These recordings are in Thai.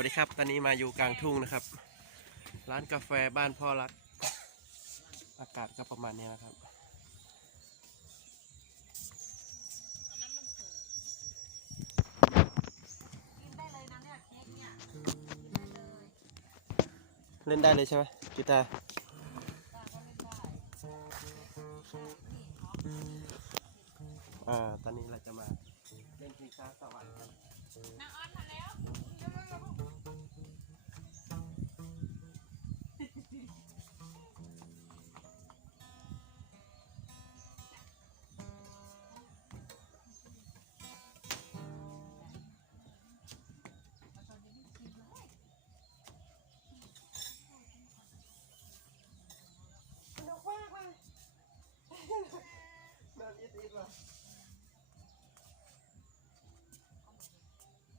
วัสดีครับตอนนี้มาอยู่กลางทุ่งนะครับร้านกาแฟบ้านพ่อรักอากาศก็ประมาณนี้นะครับเล่นได้เลยใช่ไหมกีตาร์ตอนนี้เราจะมาเล่นเพลงช้าสวรรค์กันนางออนมาแล้ว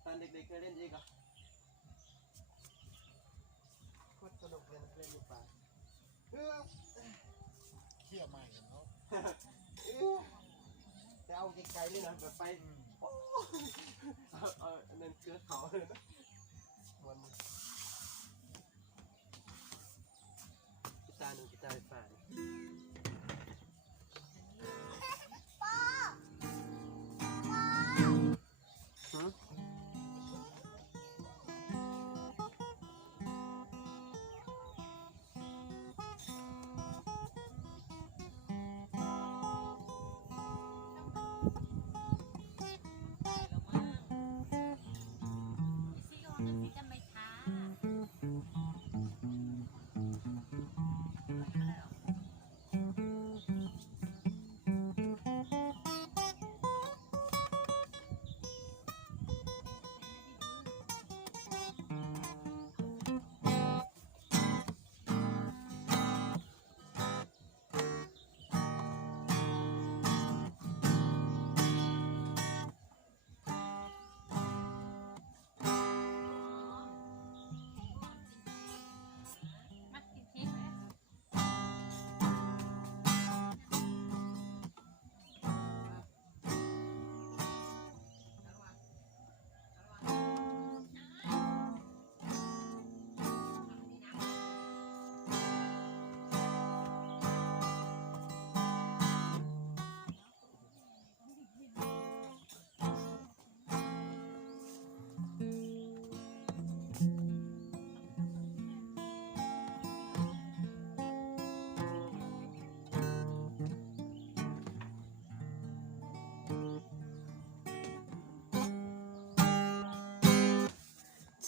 ตอนเด็กๆเคยเล่นอีกเหรอโคตรสนุกเลยนะเล่นอยู่ป่าเขี่ยใหม่กันเนาะจะเอาไกลๆเลยนะแบบไปเน้นเชื้อเขาเลยนะวันกีตาร์หนึ่งกีตาร์ไฟฟ้า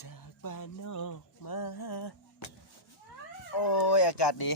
จากบ้านนอกมาโอ้ยอากาศดี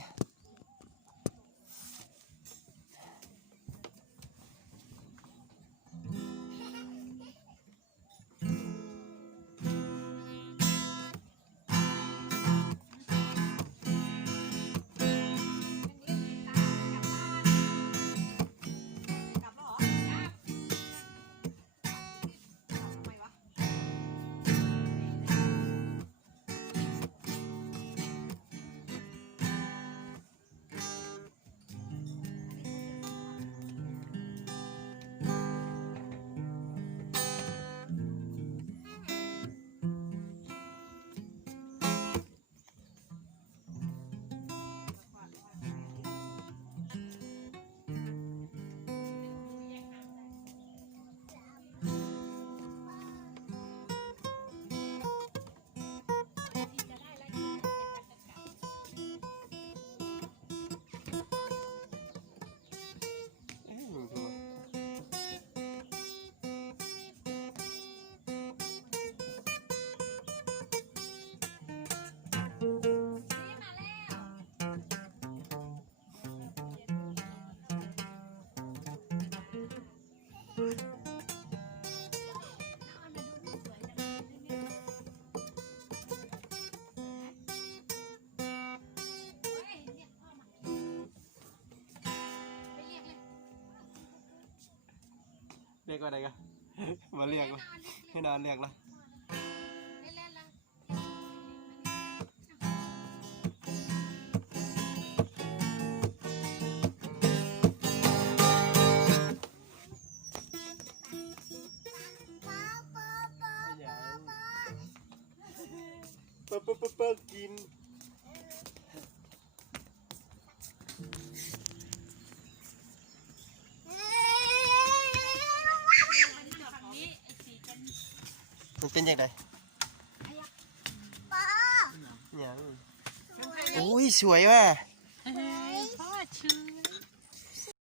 เรียกว่าอะไรกันมาเรียกละให้นอนเรียกละ ปิดกินมันเป็นยังไงอย่างโอ้ยสวยว่ะพ่อชื่อ